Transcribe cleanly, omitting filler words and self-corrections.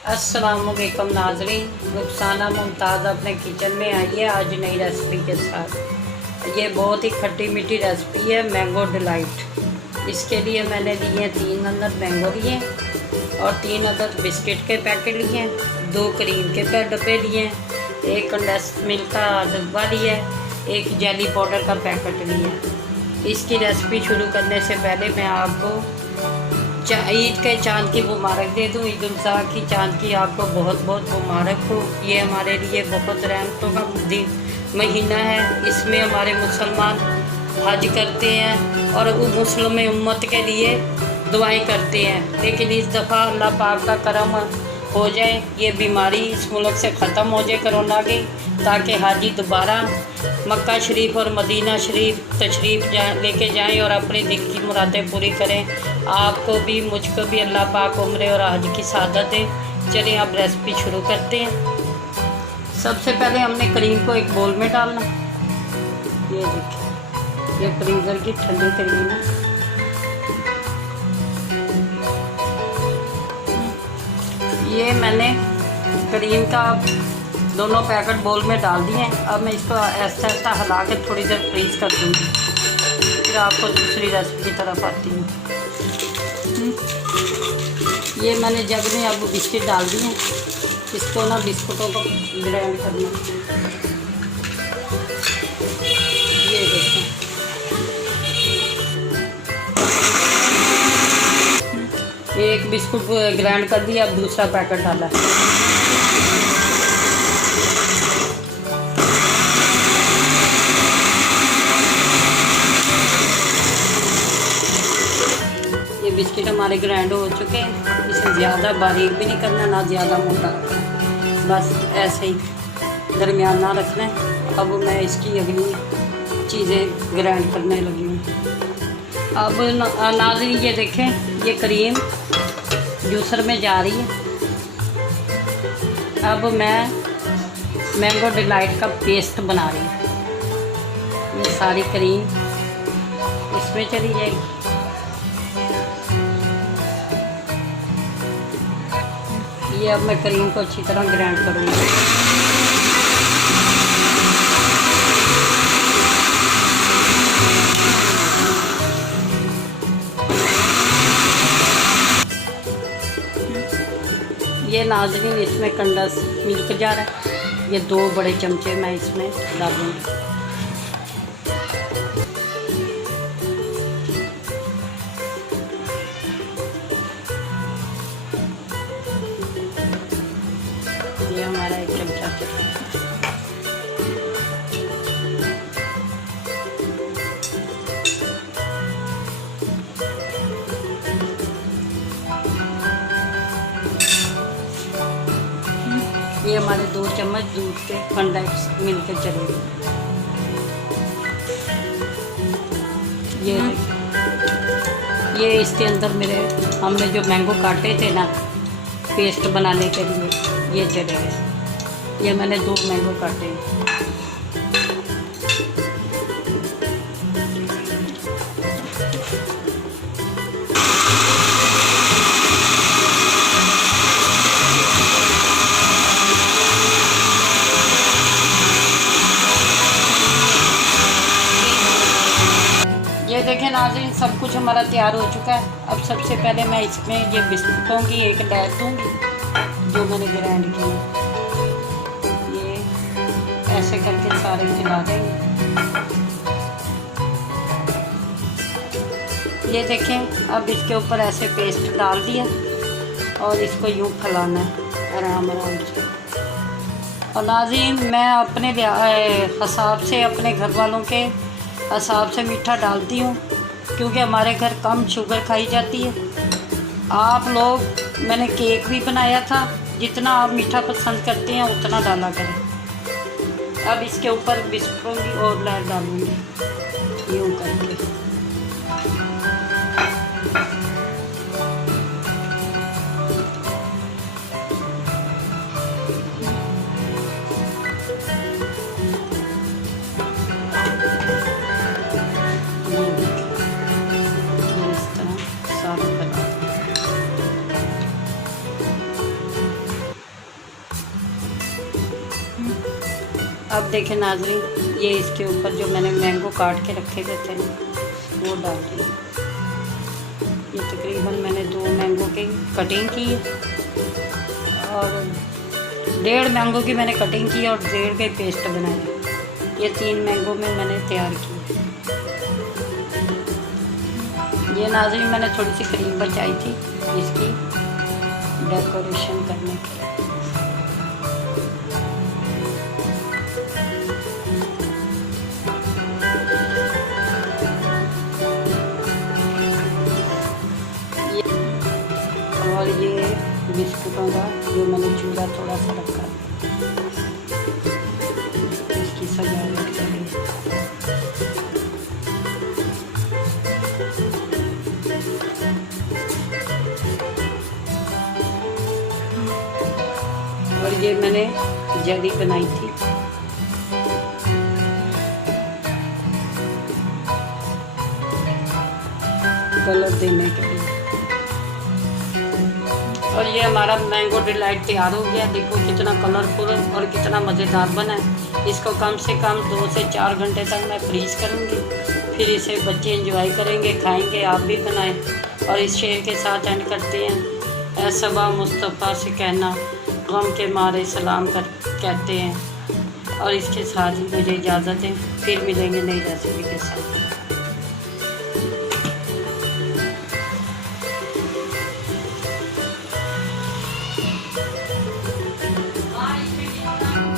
अस्सलामुअलैकुम नाज़रीन, रुखसाना मुमताज़ अपने किचन में आई है आज नई रेसिपी के साथ। ये बहुत ही खट्टी मीठी रेसिपी है, मैंगो डिलाइट। इसके लिए मैंने लिए 3 अदद मैंगो लिए और 3 अदद बिस्किट के पैकेट लिए, 2 क्रीम के डब्बे लिए, 1 कंडेंस मिल्क का डब्बा लिया, 1 जेली पाउडर का पैकेट लिया। इसकी रेसिपी शुरू करने से पहले मैं आपको ईद के चांद की मुबारक दे दूँ। ईद उल ज़ुहा की चांद की आपको बहुत बहुत मुबारक हो। ये हमारे लिए बहुत रहमतों का दिन महीना है। इसमें हमारे मुसलमान हज करते हैं और वो मुस्लिम उम्मत के लिए दुआएं करते हैं। लेकिन इस दफ़ा अल्लाह पाक का करम हो जाए, ये बीमारी इस मुल्क से ख़त्म हो जाए कोरोना की, ताकि हाजी दोबारा मक्का शरीफ और मदीना शरीफ तशरीफ़ लेके जाएं और अपनी दिल की मुरादें पूरी करें। आपको भी मुझको भी अल्लाह पाक उम्र और हज की सआदत दे। चलिए अब रेसिपी शुरू करते हैं। सबसे पहले हमने क्रीम को एक बोल में डालना। ये देखिए, ये फ्रीज़र की ठंडी क्रीम है। ये मैंने क्रीम का दोनों पैकेट बोल में डाल दिए हैं। अब मैं इसको ऐसा ऐसा हिला के थोड़ी देर फ्रीज कर दूँगी, फिर आपको दूसरी रेसिपी की तरफ आती हूँ। ये मैंने जग में अब बिस्किट डाल दिए हैं। इसको ना बिस्कुटों को ग्राइंड करना। ये देखें, एक बिस्कुट ग्राइंड कर दिया, अब दूसरा पैकेट डाला है। ये बिस्किट हमारे ग्राइंड हो चुके हैं। इसे ज़्यादा बारीक भी नहीं करना, ना ज़्यादा मोटा रखना, बस ऐसे ही दरमियाना रखना है। अब मैं इसकी अगली चीज़ें ग्राइंड करने लगी हूँ। अब नाज़रीन ये देखें, ये क्रीम जूसर में जा रही है। अब मैं मैंगो डिलाइट का पेस्ट बना रही हूँ। ये सारी क्रीम इसमें चली जाएगी। ये अब मैं क्रीम को अच्छी तरह ग्राइंड करूँगी। ये नाज़रीन इसमें कंडेंस मिल्क जा रहा है। ये 2 बड़े चमचे मैं इसमें डालूँगी। ये हमारा 1 चमचा है। ये हमारे 2 चम्मच दूध के कंडेंस मिल्क चलेंगे। ये इसके अंदर मेरे हमने जो मैंगो काटे थे ना पेस्ट बनाने के लिए, ये चले गए। ये मैंने 2 मैंगो काटे हैं। ये देखें नाज़रीन, सब कुछ हमारा तैयार हो चुका है। अब सबसे पहले मैं इसमें ये बिस्कुटों की एक लैर दूँगी जो मैंने ग्राइंड की। ये ऐसे करके सारे मिला देंगे। ये देखें, अब इसके ऊपर ऐसे पेस्ट डाल दिया और इसको यूँ फैलाना है आराम आराम से। और नाज़रीन मैं अपने हिसाब से, अपने घर वालों के हिसाब से मीठा डालती हूँ, क्योंकि हमारे घर कम शुगर खाई जाती है। आप लोग, मैंने केक भी बनाया था, जितना आप मीठा पसंद करते हैं उतना डाला करें। अब इसके ऊपर बिस्कुटों की और लेयर डालूँगी यूँ करके। अब देखें नाज़रीन, ये इसके ऊपर जो मैंने मैंगो काट के रखे हुए थे वो डाल दिए। ये तकरीबन मैंने 2 मैंगो की कटिंग की है और 1.5 मैंगो की मैंने कटिंग की और 1.5 के पेस्ट बनाया। ये 3 मैंगो में मैंने तैयार किया। ये नाज़रीन मैंने थोड़ी सी क्रीम बचाई थी इसकी डेकोरेशन करने के लिए। और ये बिस्कुटों का जो मैंने चूड़ा थोड़ा सा रखा इसकी सजावट के लिए। और ये मैंने जेली बनाई थी। कलर देने के लिए। और ये हमारा मैंगो डिलाइट तैयार हो गया। देखो कितना कलरफुल और कितना मज़ेदार बना है। इसको कम से कम 2 से 4 घंटे तक मैं फ्रीज करूँगी, फिर इसे बच्चे एंजॉय करेंगे, खाएंगे। आप भी बनाएं। और इस शेर के साथ एंड करते हैं। ऐ सबा मुस्तफ़ा से कहना गम के मारे सलाम कहते हैं। और इसके साथ ही मुझे इजाज़त है, फिर मिलेंगे नई रेसिपी के साथ।